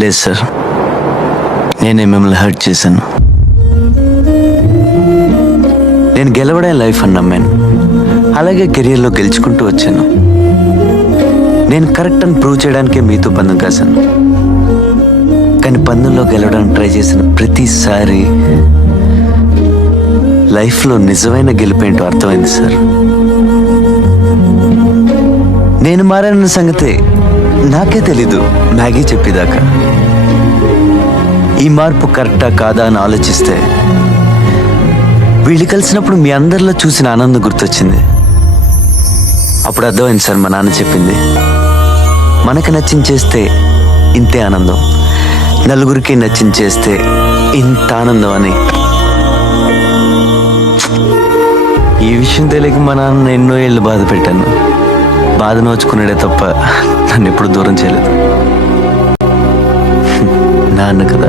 లేదు సార్, నేనే మిమ్మల్ని హర్ట్ చేశాను. నేను గెలవడే లైఫ్ అని నమ్మాను, అలాగే కెరియర్లో గెలుచుకుంటూ వచ్చాను. నేను కరెక్ట్ అని ప్రూవ్ చేయడానికే మీతో పందెం కాశాను. కానీ పందెంలో గెలవడానికి ట్రై చేసిన ప్రతిసారి లైఫ్లో నిజమైన గెలుపేంటో అర్థమైంది సార్. నేను మారానన్న సంగతే నాకే తెలీదు మ్యాగీ చెప్పేదాకా. ఈ మార్పు కరెక్టా కాదా అని ఆలోచిస్తే వీళ్ళు కలిసినప్పుడు మీ అందరిలో చూసిన ఆనందం గుర్తొచ్చింది. అప్పుడు అర్థమైంది సార్ మా నాన్న చెప్పింది, మనకి నచ్చింది చేస్తే ఇంతే ఆనందం, నలుగురికి నచ్చింది చేస్తే ఇంత ఆనందం అని. ఈ విషయం తెలియక మా నాన్న ఎన్నో ఏళ్ళు బాధ పెట్టాను. బాధ నోచుకున్నాడే తప్ప నన్ను ఎప్పుడు దూరం చేయలేదు. నాన్న కదా.